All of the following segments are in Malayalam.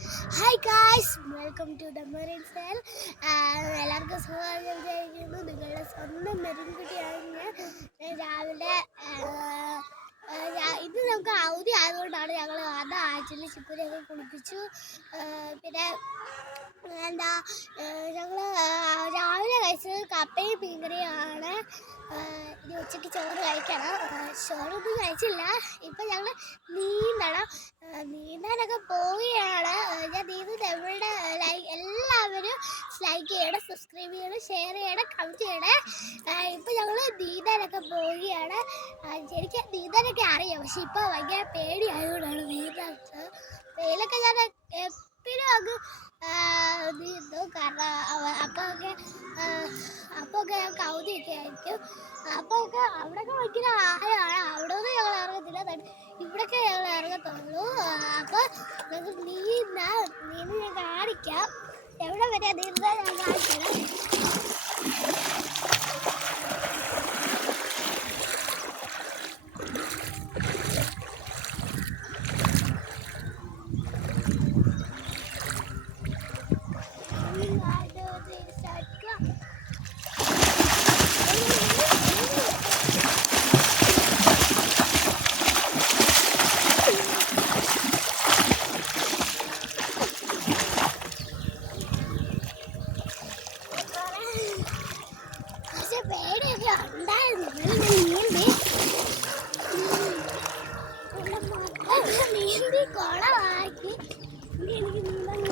Hi guys welcome to the Merin cell എല്ലാവർക്കും സുഖമായി വിചാരിക്കുന്നു നിങ്ങളുടെ സ്വന്തം മെറിൻ കുട്ടിയാണ് ഞാൻ രാവിലെ ഇന്ന് നമുക്ക് അവധി ആയതുകൊണ്ടാണ് ഞങ്ങൾ അത് ആഴ്ചയിൽ ചിക്കുനെയൊക്കെ കുളിപ്പിച്ചു. പിന്നെ എന്താ ഞങ്ങൾ രാവിലെ കഴിച്ചത് കപ്പയും ആഹ്, ഇനി ഉച്ചയ്ക്ക് ചോറ് കഴിക്കണം. ചോറൊന്നും കഴിച്ചില്ല. ഇപ്പം ഞങ്ങൾ നീന്തണം. നീന്താനൊക്കെ പോവുകയാണ്. ഞാൻ നീന്തുന്നത് എവിടെ ലൈക്ക് എല്ലാവരും ലൈക്ക് ചെയ്യണം സബ്സ്ക്രൈബ് ചെയ്യണം ഷെയർ ചെയ്യണം കമന്റ് ചെയ്യണേ. ഇപ്പം ഞങ്ങൾ നീന്താനൊക്കെ പോവുകയാണ്. എനിക്ക് നീന്താനൊക്കെ അറിയാം. പക്ഷെ ഇപ്പോൾ ഭയങ്കര പേടിയായതുകൊണ്ടാണ് നീന്താത്തത്. വെയിലൊക്കെ ഞാൻ എപ്പോഴും അങ്ങ് നീന്തും. കാരണം അപ്പോൾ ഒക്കെ ഒക്കെ ഞങ്ങൾക്ക് അവധിയൊക്കെ ആയിരിക്കും. അപ്പോൾ ഒക്കെ അവിടെയൊക്കെ ഭയങ്കര ആഴമാണ് അവിടെ ഒന്നും ഞങ്ങൾ ഇറങ്ങത്തില്ല. ഇവിടെയൊക്കെ ഞങ്ങൾ ഇറങ്ങത്തുള്ളൂ. അപ്പോൾ നമുക്ക് നീന്താ നീന്തി ഞാൻ കാണിക്കാം. എവിടെ വരെ നീന്താൻ ഞാൻ കാണിക്കാം പക്ഷെ പേടിയൊക്കെ ഉണ്ടായിരുന്നു എന്നാലും ഞാൻ നീന്തി ഉം. പിന്നെ നീന്തി കുളമാക്കി എനിക്ക്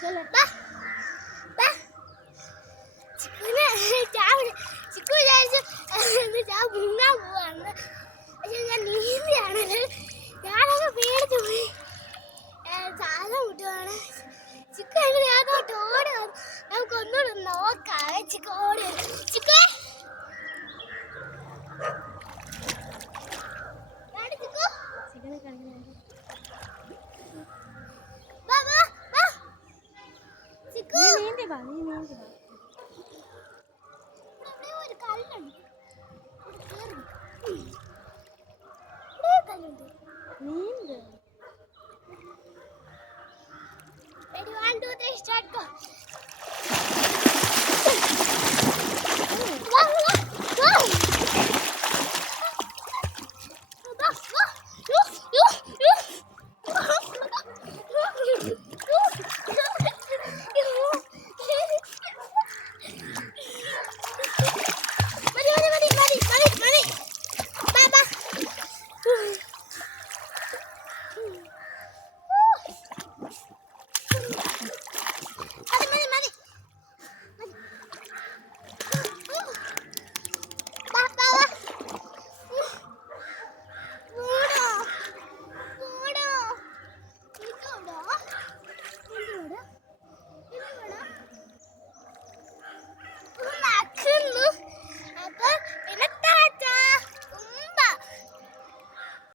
വാ വാ ചിക്കുനെ ഞാൻ ചിക്കു വിചാരിച്ചു ഞാൻ മുങ്ങാൻ പോവാണ് പക്ഷെ ഞാൻ നീന്തിയാണ് ഞാനൊക്കെ പേടിച്ചു പോയി സാധനം വിട്ടുവാണ് ചിക്കു എങ്ങനെ ഞാനോട്ട് ഓടി വന്നു നമുക്ക് ചിക്കു ഓടി. ചിക്കു കാണ് ചിക്കു. വാ, വാ, വാ. ചിക്കു നീ. ഇവിടെ കല്ലുണ്ട് Ready, one, two, three, start, go.